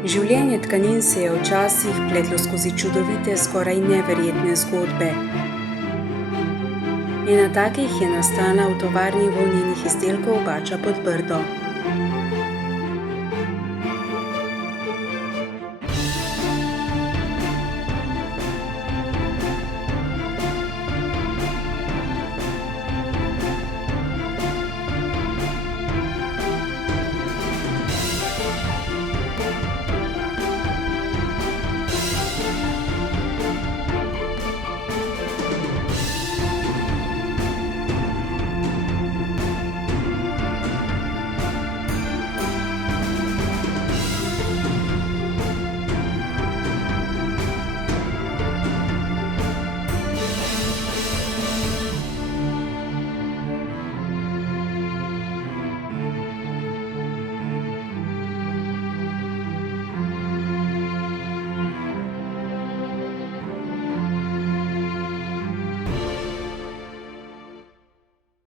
Življenje tkanin se je včasih pletlo skozi čudovite, skoraj neverjetne zgodbe. Ena takih je nastala v tovarni volnenih izdelkov Bača pod Brdo.